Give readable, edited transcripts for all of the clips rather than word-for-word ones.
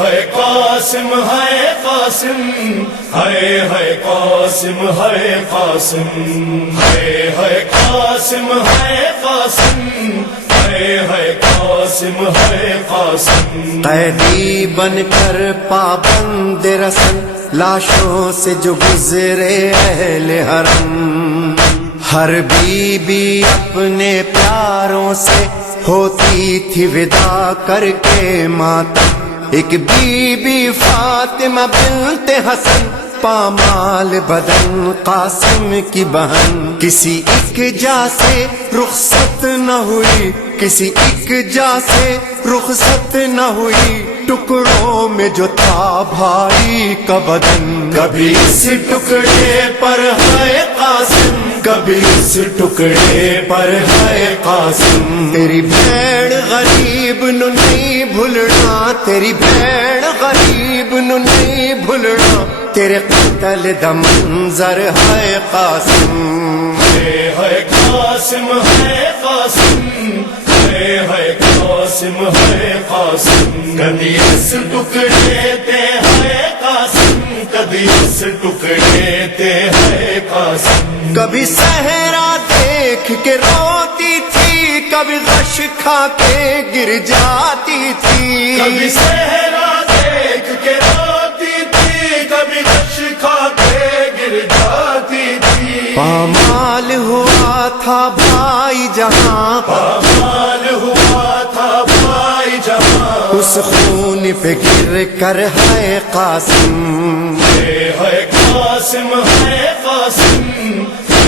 ہے قاسم ہے قاسم ہے قاسم ہے قاسم ہے قاسم ہے قاسم ہے قاسم ہے قاسم قیدی بن کر پابند رسن لاشوں سے جو گزرے اہل حرم، ہر بی بی اپنے پیاروں سے ہوتی تھی ودا کر کے ماتم، ایک بی بی فاطمہ بنت حسن پامال بدن قاسم کی بہن، کسی ایک جا سے رخصت نہ ہوئی، کسی ایک جا سے رخصت نہ ہوئی، ٹکڑوں میں جو تھا بھائی کا بدن، کبھی اس ٹکڑے پر ہے قاسم، کبھی اس ٹکڑے پر ہے قاسم، تیری بھیڑ غریب نو نہیں بھولنا، تیری بھیڑ غریب نو نہیں بھولنا، تیرے قتل دا منظر ہے قاسم، ہے قاسم ہے قاسم ہے قاسم ہے قاسم، کبھی اس ٹکڑے تے ہے قاسم، کبھی اس ٹکڑے تے ہے قاسم، کبھی صحرا دیکھ کے روتی تھی، کبھی غش کھا کے گر جاتی تھی، کبھی صحرا دیکھ کے روتی تھی، کبھی غش کھا کے گر جاتی تھی، پامال ہوا تھا بھائی جہاں، پامال ہوا تھا بھائی جہاں، اس خون پہ گر کر ہے قاسم، ہے قاسم ہے قاسم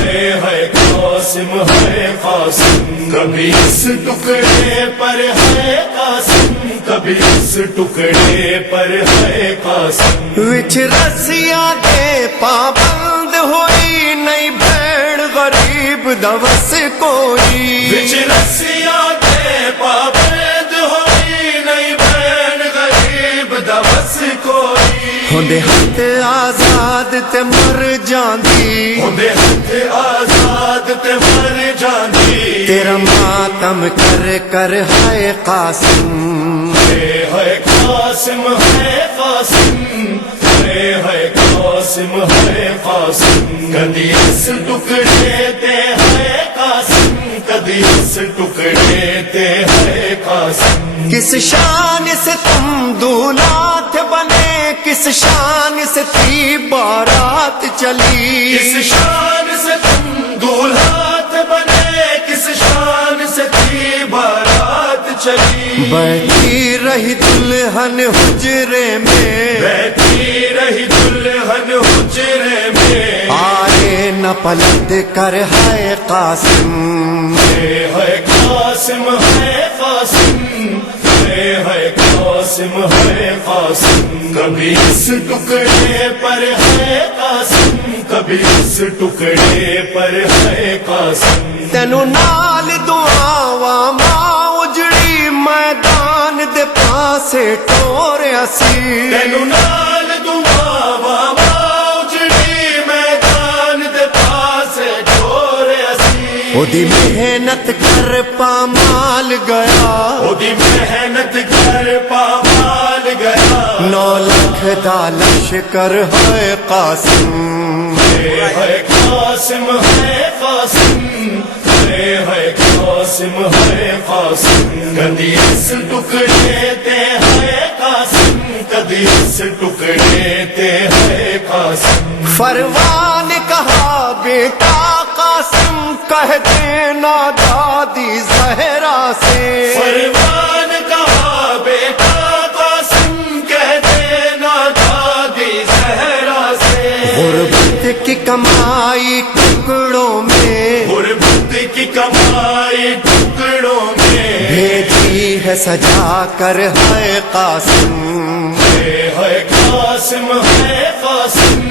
ہے قاسم ہے قاسم، کبھی اس ٹکڑے پر ہے قاسم، کبھی اس ٹکڑے پر ہے قاسم، وچ رسیاں دے پابند ہوئی، نہیں بھیڑ غریب دوس کوئی، وچ رسیاں دے پابند ہوئی، نہیں بھیڑ غریب دوس کوئی، ہوندے ہاتھ آزاد تے مر جاندی، ہوندے ہاتھ آزاد تے مر جاندی، تیرا ماتم کر کر ہے قاسم، ہے قاسم ہے قاسم ہے قاسم ہے قاسم، کبھی اس ٹکڑے تے ہے قاسم، کبھی اس ٹکڑے تے ہے قاسم، کس شان سے تم دولات بنے، کس شان سے تھی بارات چلی، کس شان سے تم دولہات بنے، کس شان سے تھی بارات چلی، بیٹھی رہی دلہن حجرے میں، بیٹھی رہی دلہن حجرے میں، آئے نہ پلٹ کر ہے قاسم، ہے قاسم ہے قاسم ہے قاسم ہے قاسم، کبھی اس ٹکڑے پر ہے قاسم، کبھی اس ٹکڑے پر ہے قاسم، تینو نال دعاواں ماں اجڑی، میدان دے پاسے ٹوریا سی، تینو نال دعاواں ماں اجڑی، میدان دے پاسے ٹوریا سی، او دی محنت کر پامال گیا، او دی محنت کر پامال گیا، 9 لاکھ دا لشکر ہے قاسم، ہے قاسم ہے قاسم ہے قاسم ہے قاسم، کبھی اس ٹکڑے تے ہے قاسم، کبھی اس ٹکڑے تے ہے قاسم، فروان نے کہا بیٹا قاسم کہہ دینا دادی زہرا سے، فروان کہا بیٹا قاسم کہہ دینا دادی زہرا سے، غربت کی کمائی ٹکڑوں میں، غربت کی کمائی ٹکڑوں میں، بھیجی ہے سجا کر ہے قاسم، ہے قاسم ہے قاسم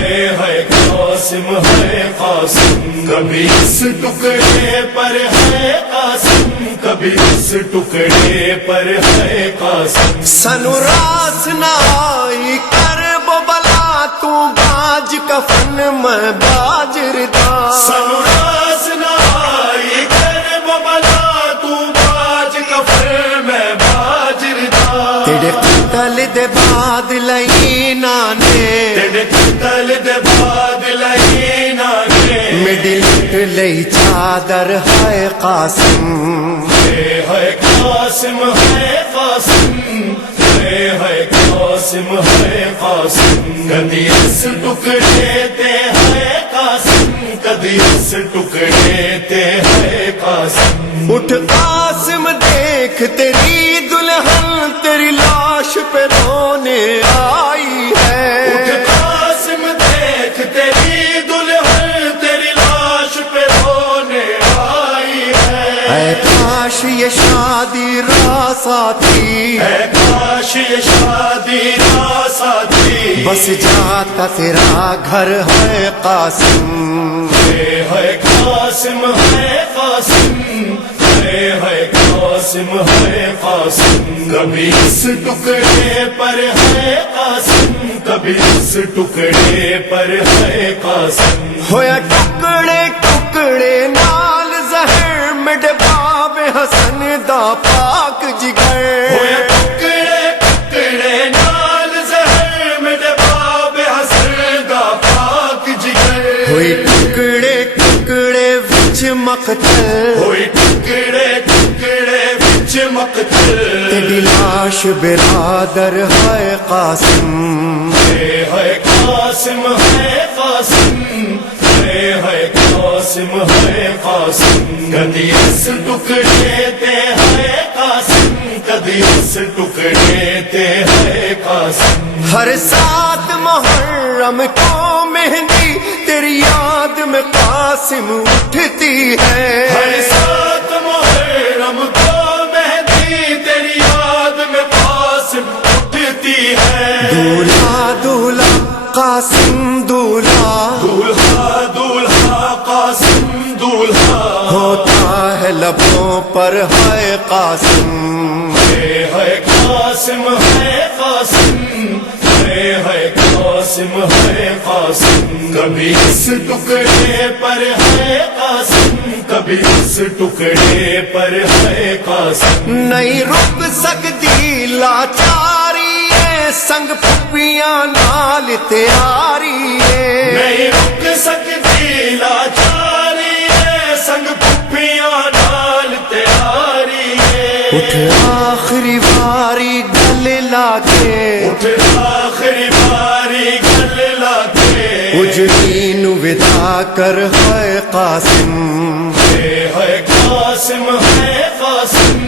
ہے قاسم ہے قاسم، کبھی اس ٹکڑے پر ہے قاسم، کبھی اس ٹکڑے پر ہے قاسم، سنو راس نہ آئی کر وہ بلا، تو باج کفن میں باجر تھا، سنراز نہ آئی کر وہ بلا، تو باج کفر میں باجر تھا، تیرے قتل دے بعد لئینا نے تیرے قتل دے بعد لہینا نے میڈی لٹ لئی چادر ہے قاسم ہے قاسم ہے قاسم ہے قاسم ہے قاسم کدی اس ٹکڑے تے ہے قاسم کدی اس ٹکڑے تے ہے قاسم اٹھ قاسم دیکھ تیری دلہن تیری لاش پہ رونے آئی اٹھ ہے قاسم دیکھ تیری دلہن تیری لاش پہ رونے آئی ہے اے کاش یہ شادی راس آتی اے کاش یہ شادی راس آتی بس جاتا تیرا گھر ہے قاسم ہے قاسم ہے قاسم ہے قاسم ہے قاسم کبھی اس ٹکڑے پر ہے قاسم کبھی اس ٹکڑے پر ہے قاسم ہویا ٹکڑے ٹکڑے نال زہر میرے باب حسن دا پاک جگر ہوئے ٹکڑے ٹکڑے نال زہر میرے باب حسن دا پاک جگر ہوئی ٹکڑے ٹکڑے وچ مقتل ہوئی ٹکڑے ٹکڑے وچ مقتل تیری لاش برادر ہے قاسم ہے قاسم ہے قاسم ہے قاسم ہے قاسم کدی اس ٹکڑے تے ہے قاسم کدی اس ٹکڑے تے ہے قاسم ہر سات محرم کو مہندی تیری یاد میں قاسم اٹھتی ہے ہر سات محرم کو مہندی تیری یاد میں قاسم اٹھتی ہے دولہا دولہا قاسم دولہا دولہا دولہا قاسم دولہا ہوتا ہے لبوں پر ہے قاسم ہے قاسم ہے قاسم ہے قاسم ہے قاسم کبھی اس ٹکڑے پر ہے قاسم کبھی اس ٹکڑے پر ہے قاسم نہیں رک سکتی لاچاری ہے سنگ پھپیاں نال تیاری ہے نہیں رک سکتی لاچاری ہے سنگ پھپیاں نال تیاری ہے اٹھ آخری باری گل لا کے اٹھ آخری باری گل لا کے اجڑی نو ودا کر ہے قاسم ہے قاسم ہے قاسم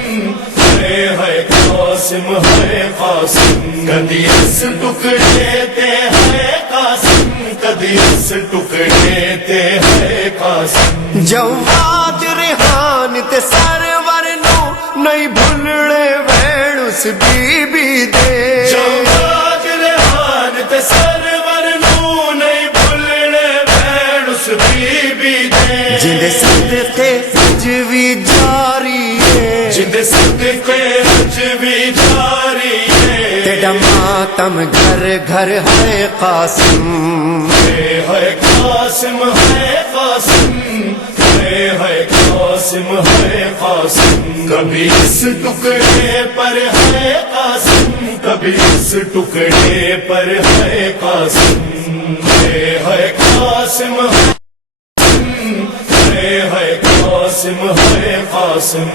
ہے قاسم ہے قاسم کدی اس ٹکڑے تے ہے قاسم کدی اس ٹکڑے تے ہے قاسم جواد ریحان تے سرور نو نہیں بھولنے وین اس بی بی دے جواد ریحان تے سرور نو نہیں بھولنے بین اس بی بی دے جندے صدقے اج بھی جاری ہے جندے صدقے اج بھی جاری ہے تیرا ماتم گھر گھر ہے قاسم ہے قاسم ہے قاسم ہے قاسم ہے قاسم کبھی اس ٹکڑے پر ہے قاسم کبھی اس ٹکڑے پر ہے قاسم ہے قاسم ہے قاسم ہے قاسم